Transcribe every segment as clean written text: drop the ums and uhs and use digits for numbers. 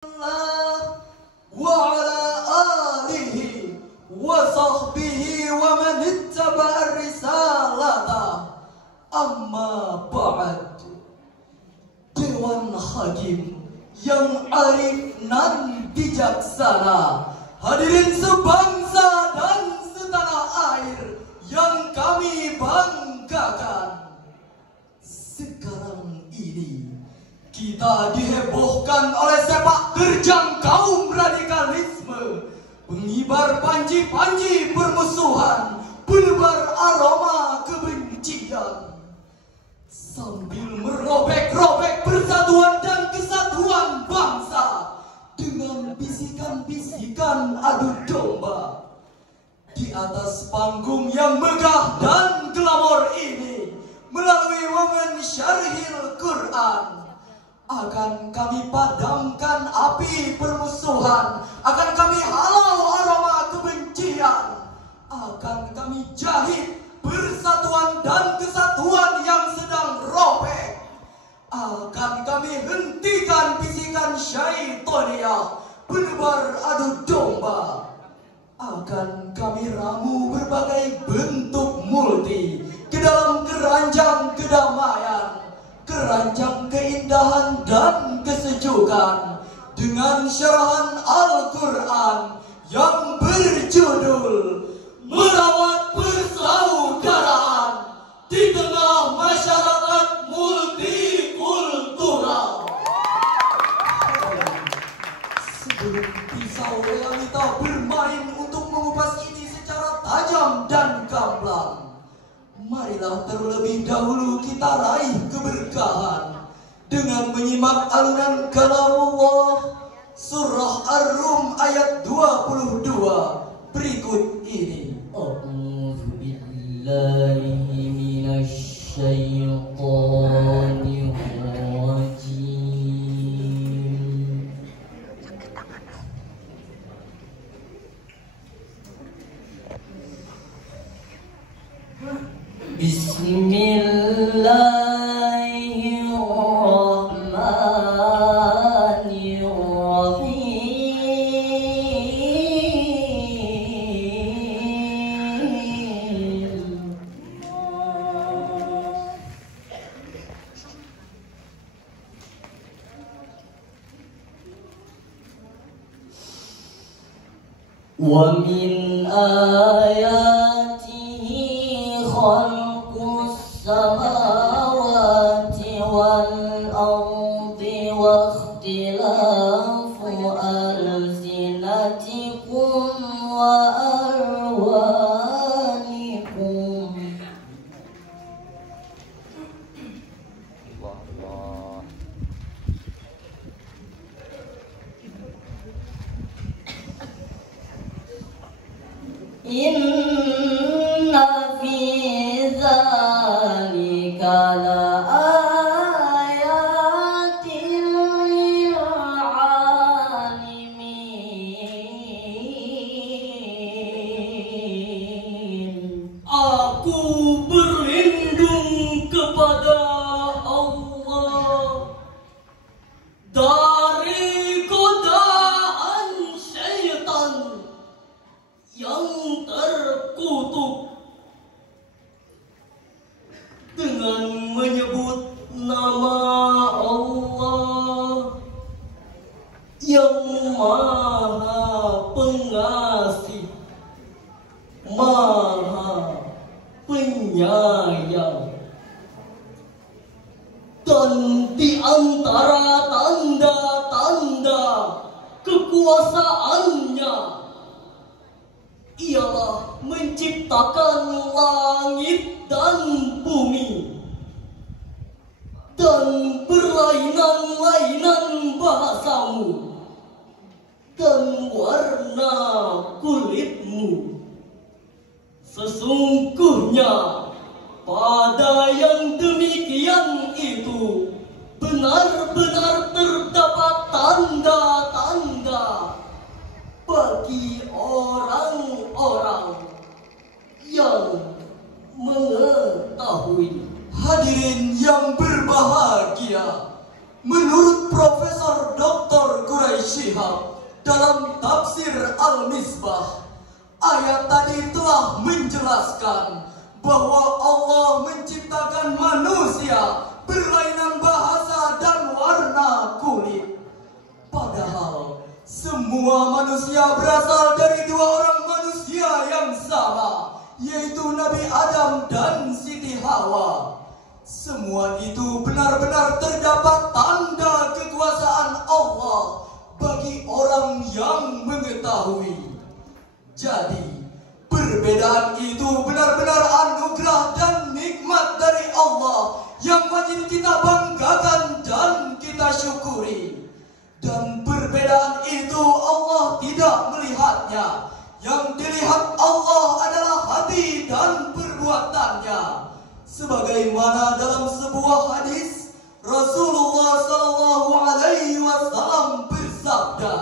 wa ala alihi wa sahbihi wa man ittaba'a risalata amma ba'd. Dewan Hakim yang arif nan bijaksana, hadirin sebangsa dan setanah air yang kami banggakan. Sekarang ini kita dihebohkan oleh sepak terjang kaum radikalisme, pengibar panji-panji permusuhan, penebar aroma kebencian, sambil merobek-robek persatuan dan kesatuan bangsa dengan bisikan-bisikan adu domba. Di atas panggung yang megah dan glamor ini, melalui Women Syarhil Quran, akan kami padamkan api permusuhan, akan kami halau aroma kebencian, akan kami jahit persatuan dan kesatuan yang sedang robek, akan kami hentikan bisikan syaitoniah, penebar adu domba, akan kami ramu berbagai bentuk multi ke dalam keranjang kedamaian, keranjang keindahan dan kesejukan, dengan syarahan Al-Quran yang berjudul Merawat Persaudaraan di Tengah Masyarakat Multikultural. Sebelum pisau realita bermain untuk mengupas ini secara tajam dan gamblang, marilah terlebih dahulu kita raih keberkahan dengan menyimak alunan kalamullah surah Ar-Rum ayat 22 berikut ini. A'udzu billahi minasy syaithanir rajim. Bismillahirrahmanirrahim. Wa min ayatihi khalqus samawati wal ardi wa ikhtilafu alsinatikum wa arwanikum. Inna fi dzalika laayatin lil alimin. Aku berlindung kepada Allah dari godaan syaitan yang terkutuk, dengan menyebut nama Allah yang Maha Pengasih, Maha Penyayang. Dan di antara tanda-tanda kekuasaannya ialah menciptakan langit dan bumi, dan berlainan-lainan bahasamu dan warna kulitmu. Sesungguhnya pada yang demikian itu benar-benar terdapat tanda-tanda bagi orang-orang yang mengetahui. Hadirin yang berbahagia, menurut Profesor Dr. Quraisy Shihab dalam tafsir Al-Misbah. Ayat tadi telah menjelaskan bahwa Allah menciptakan manusia berlainan bahasa dan warna kulit. Padahal semua manusia berasal dari dua orang manusia yang sama, yaitu Nabi Adam dan Siti Hawa. Semua itu benar-benar terdapat tanda kekuasaan Allah bagi orang yang mengetahui. Jadi, perbedaan itu benar-benar anugerah dan nikmat dari Allah yang wajib kita banggakan dan kita syukuri. Dan perbedaan itu Allah tidak melihatnya. Yang dilihat Allah adalah hati dan perbuatannya. Sebagaimana dalam sebuah hadis, Rasulullah SAW bersabda,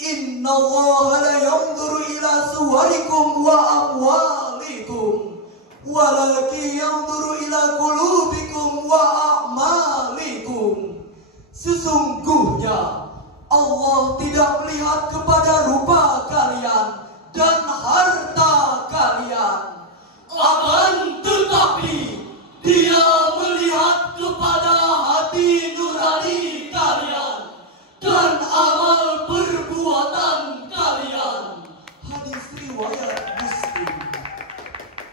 Inna Allah la yanzuru ila suwarikum wa amwalikum, walakin yanzuru ila qulubikum wa a'malikum. Sesungguhnya Allah tidak melihat kepada rupa kalian dan harta kalian, akan tetapi Dia melihat kepada hati nurani kalian dan amal perbuatan kalian. Hadis riwayat Muslim.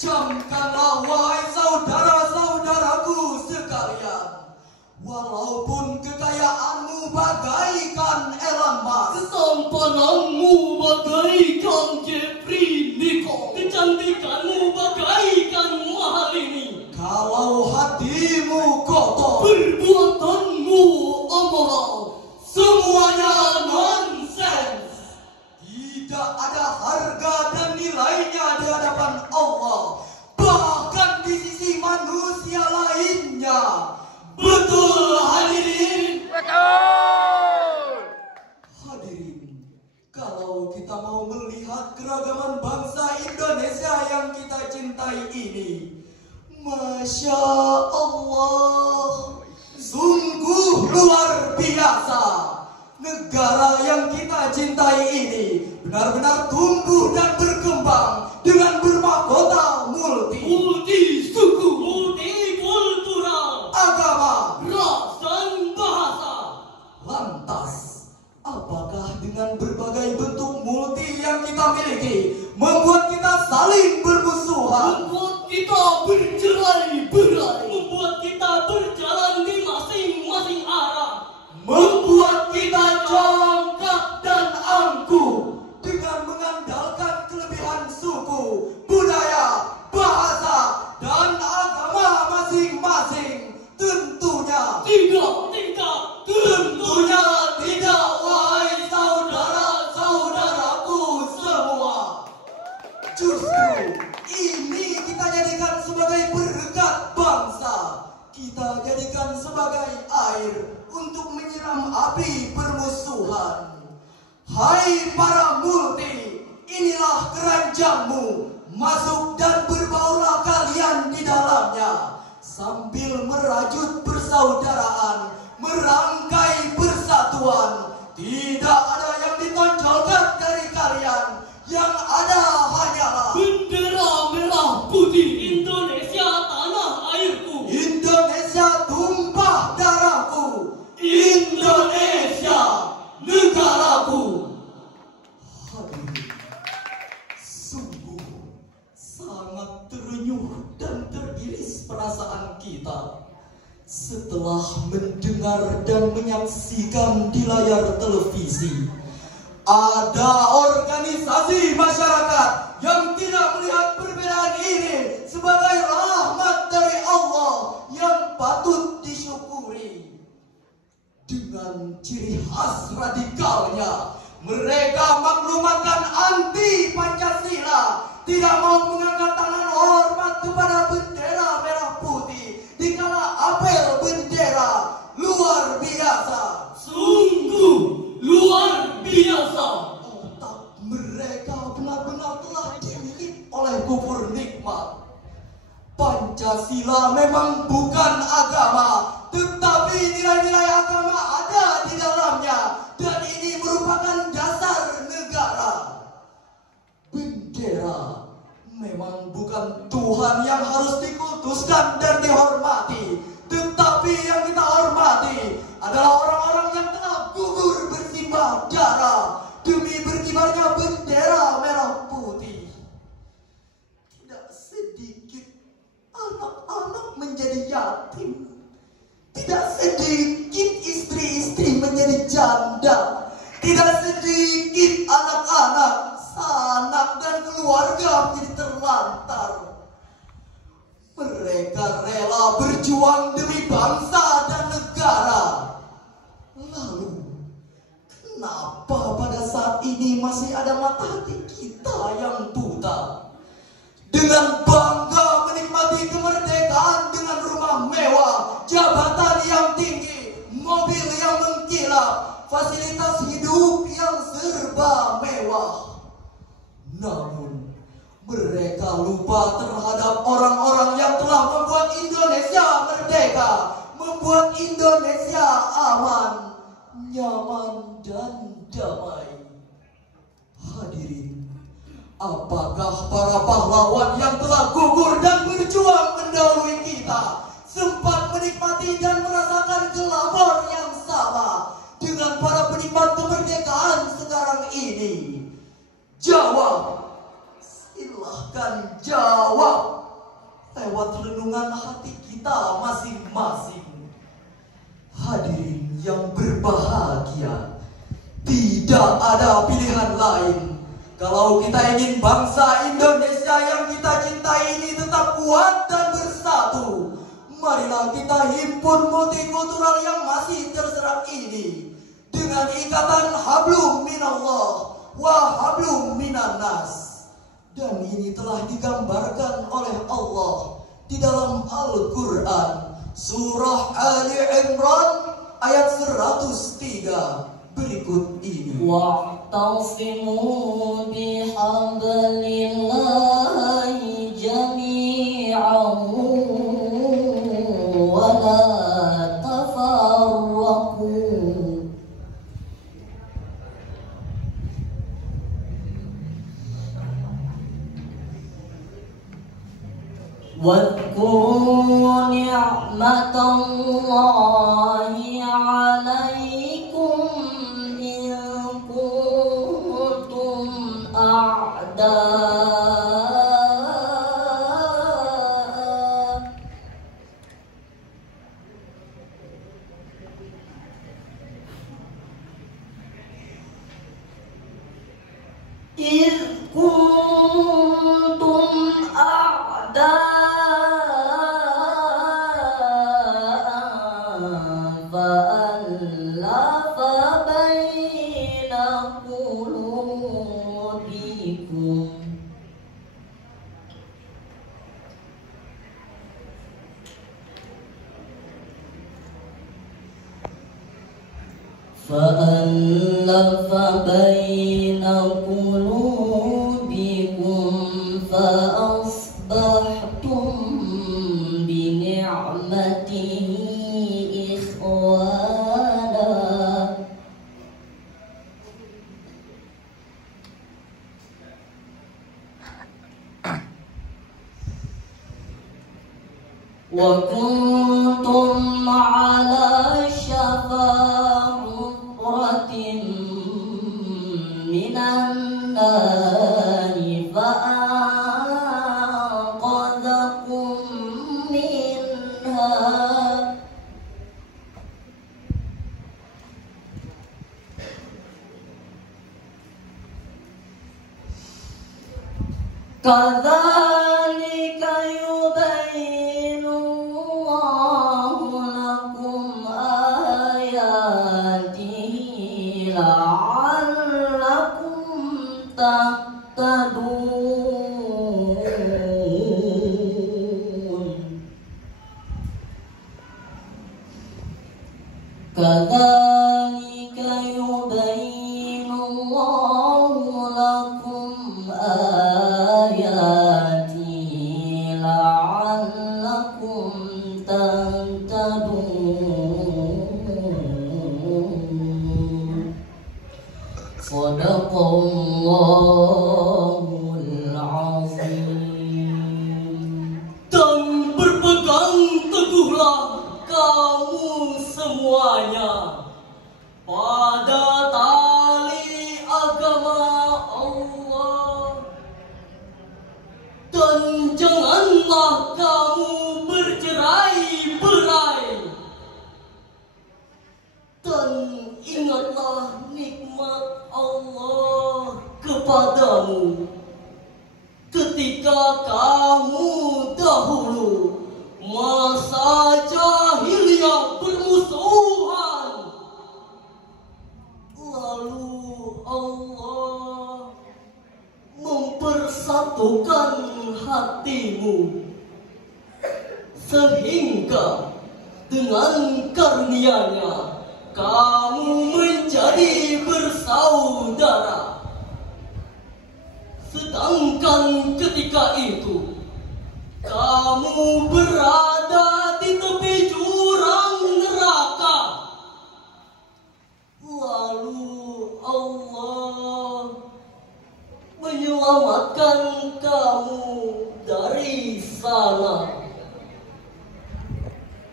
Camkanlah wahai saudara-saudaraku sekalian, walaupun kekayaanmu bagaikan Elon Musk, ketampananmu bagaikan Jeffrey Nicole, kecantikanmu bagaikan Mahalini, kalau hatimu kotor, perbuatanmu amoral, semuanya nonsens, tidak ada harga dan nilainya di hadapan Allah, bahkan di sisi manusia lainnya. Betul hadirin? Betul. Hadirin, kalau kita mau melihat keragaman bangsa Indonesia yang kita cintai ini, Masya Allah, sungguh luar biasa. Negara yang kita cintai ini benar-benar tumbuh dan berkembang dengan bermahkota multi suku, multikultural, agama, ras dan bahasa. Lantas, apakah dengan berbagai bentuk multi yang kita miliki membuat kita saling bermusuhan, membuat kita bercerai-berai, membuat kita berjalan di masing-masing arah, membuat kita congkak dan angkuh dengan mengandalkan kelebihan suku, budaya, bahasa, dan agama masing-masing? Tentunya tidak, wahai saudara-saudaraku semua. Justru ini kita jadikan sebagai berkat bangsa. Kita jadikan sebagai air untuk menyiram api permusuhan. Hai para multi, inilah keranjangmu. Masuk dan berbaurlah kalian di dalamnya, sambil merajut persaudaraan, merangkai persatuan. Tidak ada yang ditonjolkan dari kalian, yang ada hanyalah bendera merah putih Indonesia, tanah airku, Indonesia tumpah darahku, Indonesia negaraku. Hadirin, sungguh sangat terenyuh dan teriris perasaan kita setelah mendengar dan menyaksikan di layar televisi ada organisasi masyarakat yang tidak melihat perbedaan ini sebagai rahmat dari Allah yang patut disyukuri. Dengan ciri khas radikalnya, mereka maklumatkan anti Pancasila, tidak mau mengangkat tangan hormat kepada bendera merah putih dikala apel bendera. Luar biasa, sungguh luar biasa. Otak mereka benar-benar telah diikat oleh kufur nikmat. Pancasila memang bukan agama, tetapi nilai-nilai agama ada di dalamnya, dan ini Tuhan yang harus dikutuskan dan dihormati. Tetapi yang kita hormati adalah orang-orang yang telah gugur bersimbah darah demi berkibarnya bendera merah putih. Tidak sedikit anak-anak menjadi yatim. Tidak sedikit istri-istri menjadi janda. Tidak sedikit anak-anak, sanak dan keluarga menjadi terlantar. Mereka rela berjuang demi bangsa dan negara. Lalu, kenapa pada saat ini masih ada mata hati kita yang buta? Dengan bangga menikmati kemerdekaan dengan rumah mewah, jabatan yang tinggi, mobil yang mengkilap, fasilitas hidup yang serba mewah. Namun, mereka lupa terhadap orang-orang yang telah membuat Indonesia merdeka, membuat Indonesia aman, nyaman, dan damai. Hadirin, apakah para pahlawan yang telah gugur dan berjuang mendahului kita sempat menikmati dan merasakan glamor yang sama dengan para penikmat kemerdekaan sekarang ini? Jawab. Silahkan jawab lewat renungan hati kita masing-masing. Hadirin yang berbahagia, tidak ada pilihan lain. Kalau kita ingin bangsa Indonesia yang kita cintai ini tetap kuat dan bersatu, marilah kita himpun multikultural yang masih terserak ini dengan ikatan hablum minallah wa hablum minannas. Dan ini telah digambarkan oleh Allah di dalam Al-Quran surah Ali Imran ayat 103 berikut ini. Wa'tasimu bihablillahi jami'an wa la tafarraqu. واذكروا نعمة الله عليكم إن كنتم أعداء إذ كنتم أعداء فألف بين قلوبكم فأصبحتم بنعمته إخوانا وكنتم على شفا حفرة من النار فأنقذكم منها كذلك يبين الله لكم آياته لعلكم تهتدون كذلك يبين الله لكم آياته لعلكم تهتدون صدق الله العظيم. kepadamu ketika kamu dahulu masa jahiliyah bermusuhan. Lalu Allah mempersatukan hatimu sehingga dengan karunia-Nya kamu menjadi bersaudara. Sedangkan ketika itu kamu berada di tepi jurang neraka. Lalu Allah menyelamatkan kamu dari sana.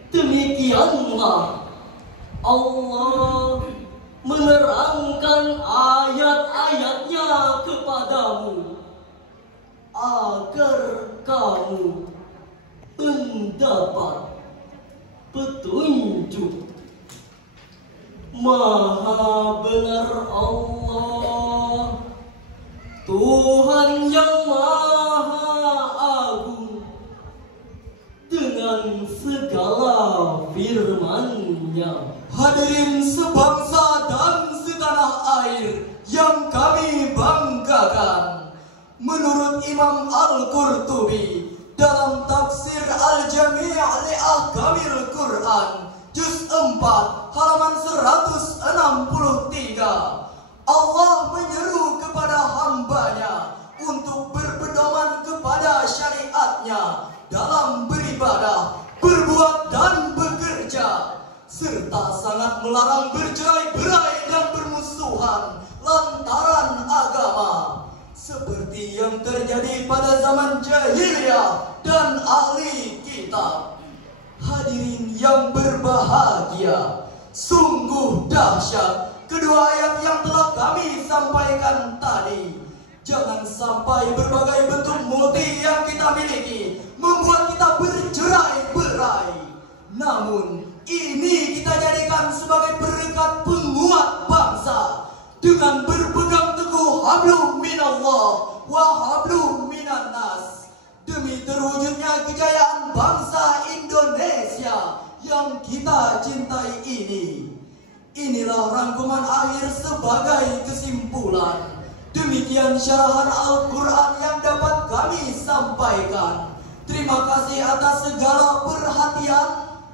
Demikianlah Allah menerangkan ayat-ayatnya kepadamu agar kamu mendapat petunjuk. Maha benar Allah, Tuhan yang Maha Agung, dengan segala firman-Nya. Hadirin sebangsa dan setanah air yang kami banggakan, menurut Imam Al-Qurtubi dalam tafsir Al-Jami' li Ahkamil Quran juz 4 halaman 163, Allah menyeru kepada hambanya untuk berpedoman kepada syariatnya dalam beribadah, berbuat dan bekerja, serta sangat melarang bercerai-berai dan bermusuhan lantaran agama, seperti yang terjadi pada zaman jahiliyah dan ahli kitab. Hadirin yang berbahagia, sungguh dahsyat kedua ayat yang telah kami sampaikan tadi. Jangan sampai berbagai bentuk multi yang kita miliki membuat kita bercerai-berai. Namun ini kita jadikan sebagai berkat penguat bangsa dengan berpegang teguh hablum minallah wa hablum minan nas, demi terwujudnya kejayaan bangsa Indonesia yang kita cintai ini. Inilah rangkuman akhir sebagai kesimpulan. Demikian syarahan Al-Quran yang dapat kami sampaikan. Terima kasih atas segala perhatian.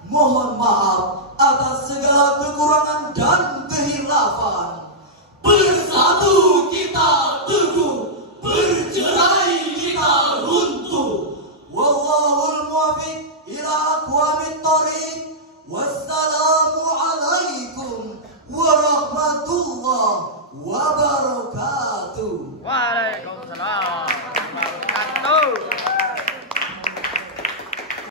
Mohon maaf atas segala kekurangan dan kehilafan. Bersatu kita teguh, bercerai kita runtuh. Wallahul muwaffiq ila aqwamit thoriq.